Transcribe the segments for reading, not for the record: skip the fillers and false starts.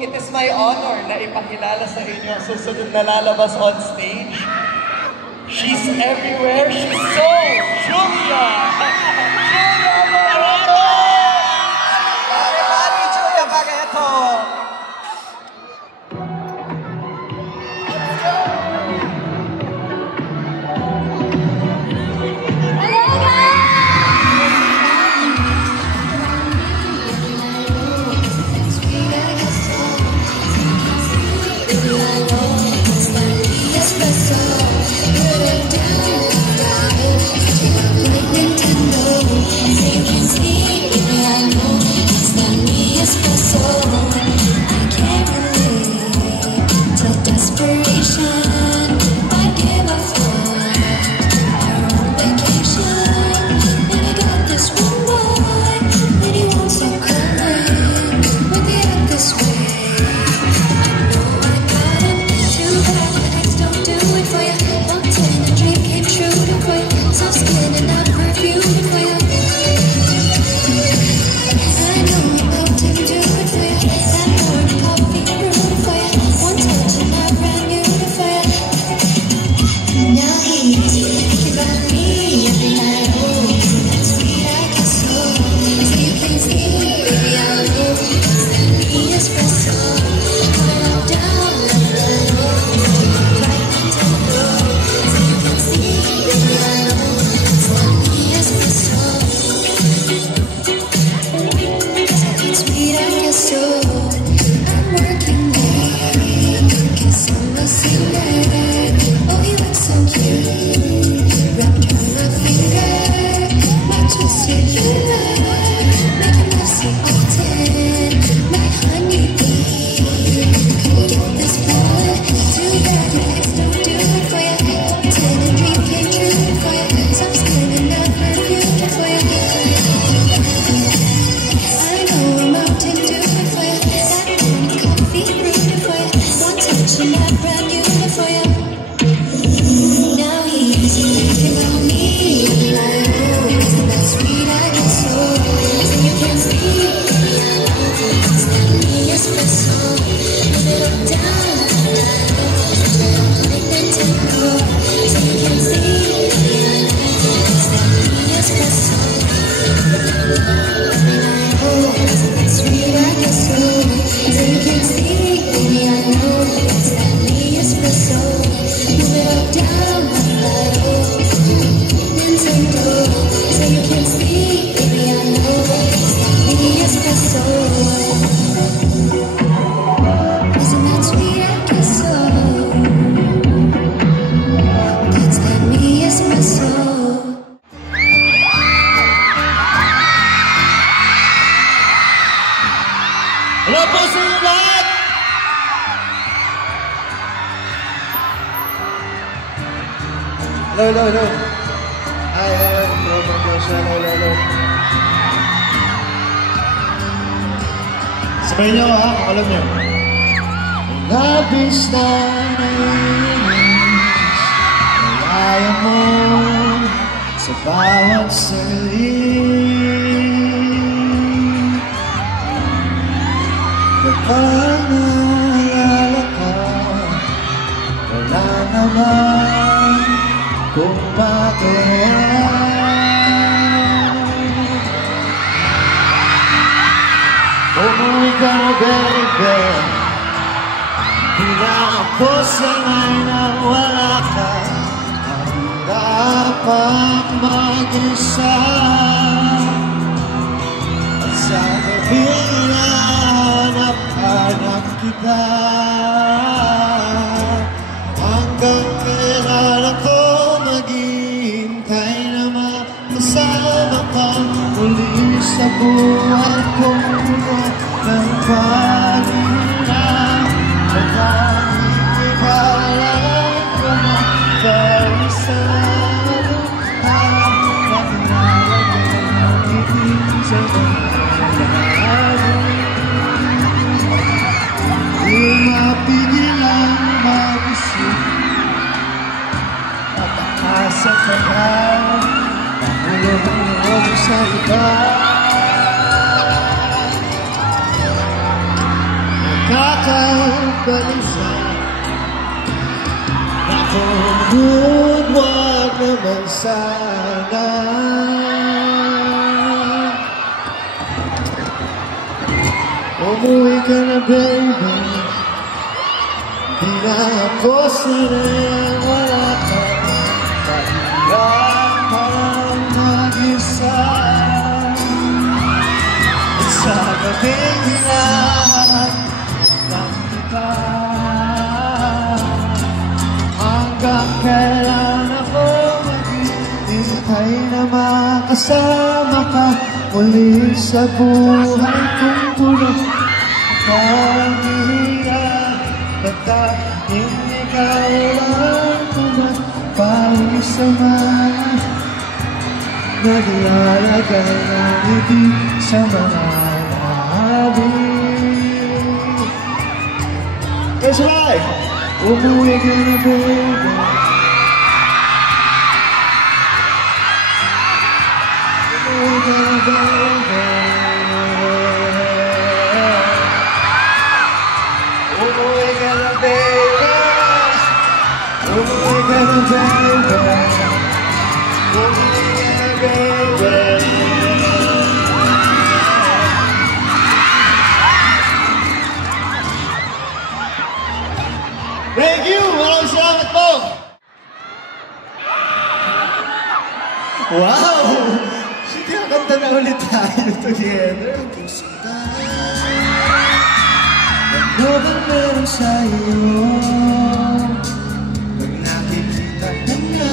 It is my honor na ipakilala sa inyo ang susunod na lalabas on stage. She's everywhere, she's so Julia! Julia Barreto! Everybody, Julia Barreto! Hello po sa inyo lahat! Hello. Hi. Hello. Sabayin niyo ha, kung alam niyo. Labis na nainis, nalaya mo sa bawat salit. Kapag naalala ka, wala naman kung bakit. Umuwi ka na baby, di na ako sanay na wala ka. Ang dapat mag-isa at sa gabi na hanap kita. Hanggang kailan ako maghihintay na makasama ka muli sa buhay ko ng pag-ina. Pag-iibalan ko na parisado ang pag-ialagay ng ibig sa pag-ialagay. Mapigil ang mag-isip at asa ka na mahulog sa iba. nakakabalisa. Ako nun, wag naman sana. Umuwi ka na, baby. Di na ako sanay, wala ka. Kahirap parang mag-isa. Sa gabing hinahanap ng iba. Hanggang kailan ako maghihintay na makasama ka muli sa buhay kong puno. Pag-ihirap, pagkain ikaw lang kumapawis sa mga naglalagay ng ibig sa mga labi. That's right! Umuwi ka na, baby. Umuwi ka na, baby. Umuwi ka na, baby. Umuwi ka na, baby. Umuwi ka na, baby. Thank you! Maraming salamat po! Wow! Sige, kanta na ulit tayo together. Ano bang meron sa'yo? Pag nakikita ka na,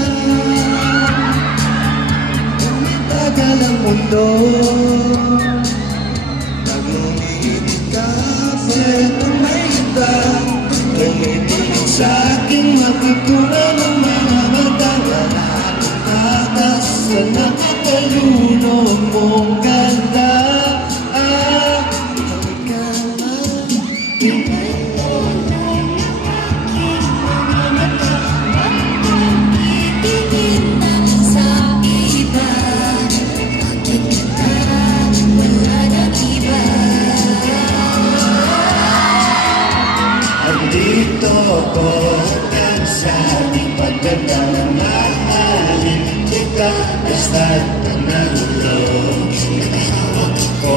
umitagal ang mundo. Pag lumiit ka, pwede may iba. Tumitingin sa aking matutunan ng mga mata. Wala akong atas sa nakatalunong mong ganda. Ikaw ka man, tingnan mo lang ang aking mga mata. Huwag kang titingin na sa iba. Bakit kita wala nang iba? Andito ko hanggang sa ating pagkanda na mahalin kita. Basta't panahulog, nakahawak ko,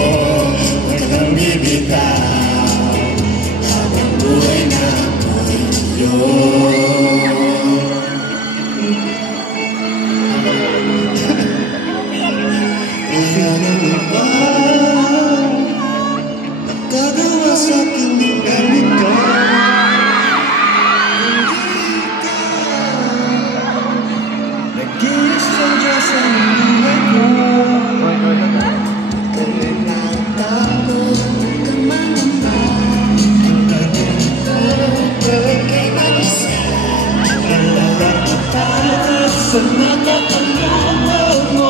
walang bibitaw. Habang buhay na ako'y iyong. Wala nang iba nakagawa sa'kin ng ganito. Nag-iis ang Diyos ang buhay ko. Kaya natago ka manamba. Ang ganito kay mag-isa. Alala kita sa mga kaluluwa mo.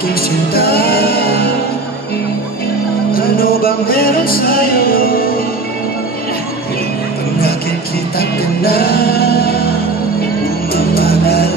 Aking sinta, ano bang meron sa'yo? Pag nakikita ka na, bumabagal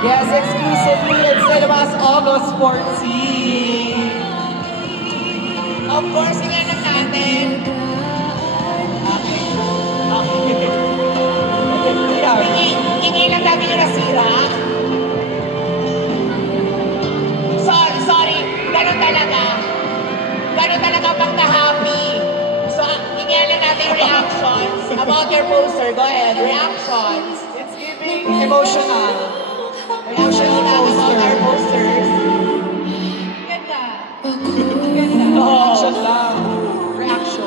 Yes, exclusively in cinemas August 14. Of course, tingnan lang natin. Okay. Okay. Hingi lang natin yung nasira. Sorry. Ganun talaga. Ganun talaga pag na-happy. So, hingi lang natin yung reactions about your poster. Go ahead, reactions. It's giving emotional. Reactions na about our posters. Ganda. Reaction lang. Reaction.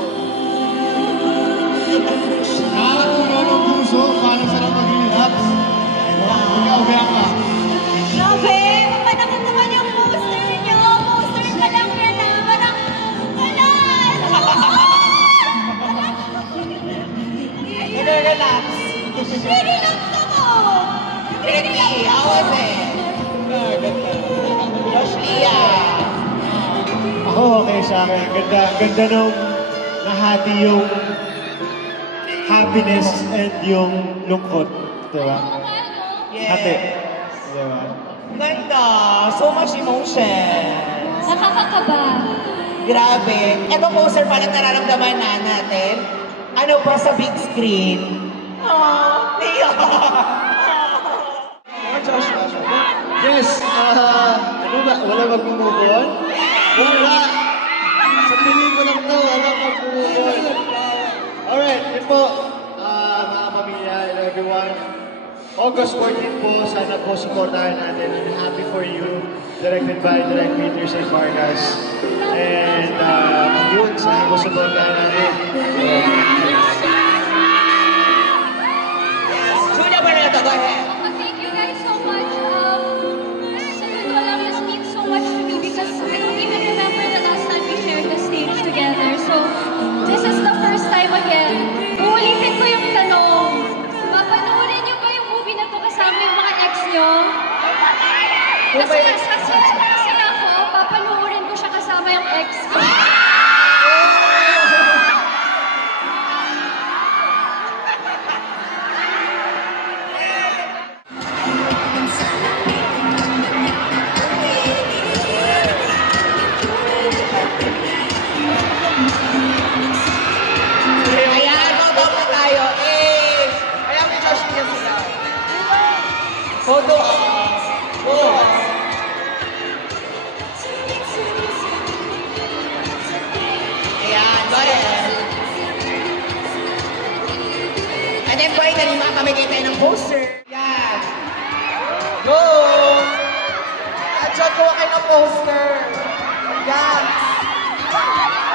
Nakakatulo ng puso, paano sarap mag-relax. Ikaw, Bianca. Grabe! Mapanakit naman yung poster niyo! Poster pa lang yan ah! Parang, wala! Relax. Relax ako! Ricky, how was it? Josh Lia. Ako okay sa akin. Ganda nung nahati yung happiness and yung lungkot. Diba? Hati. Yes. Diba? Ganda. So much emotion. Nakakakaba. Grabe. Ito poster pa lang nararamdaman na natin. Ano pa sa big screen? Oh, Tia. Yes, ano ba? Wala mag-move on? Wala! Sa pelikulang to, wala mag-move on. Alright, yun po, mga pamilya and everyone. August 14 po, sana po supportahan natin and Happy For You, directed by Direct Peter St. Vargas. And yun, sana po supportahan natin. Julia Barreto, go ahead. Thank you guys so much. Sa totoo lang, this means so much to me because I don't even remember the last time we shared the stage together. So, this is the first time again. Uulitin ko yung tanong. Papanoorin niyo ba yung movie na to kasama yung mga ex niyo? Kasi ako, papanoorin ko siya kasama yung ex ko. Ayan, photo na tayo. Ayan, may Josh Lia sila. Photo. Oh. Ayan, go ahead. And then, boy, dali makamigay tayo ng poster. Yan. Go! Adyan, kuha kayo ng poster. Yan.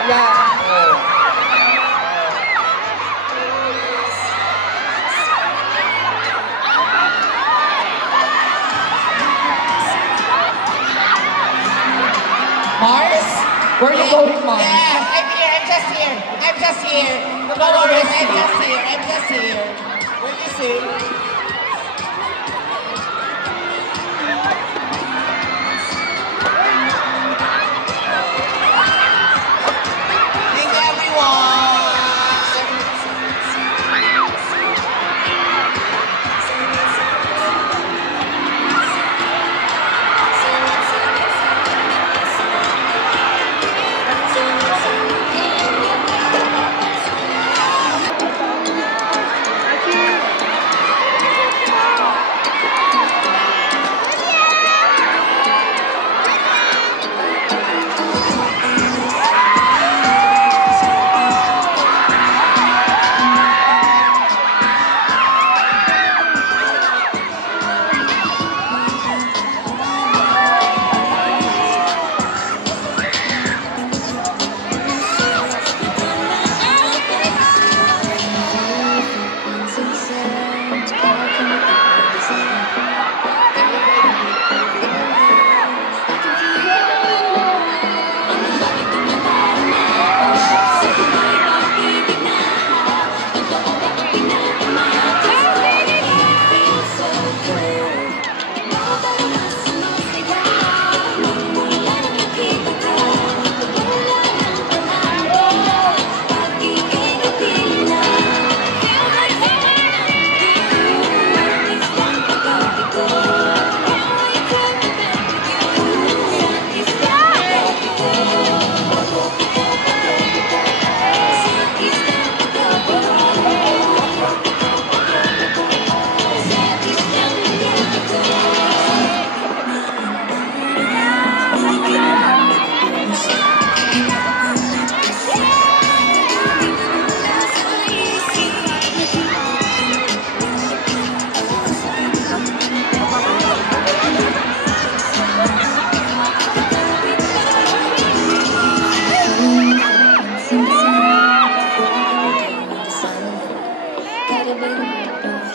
Ayan. Oh. Mars? Where are you going, Mars? Yes, I'm here. I'm just here. No worries, I'm just here. Where you sing? Thank you, everyone.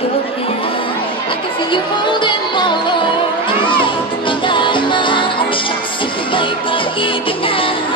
your hand. I can feel you holding more. Ang kahit na nadarama, ang shock sa may pag-ibig na.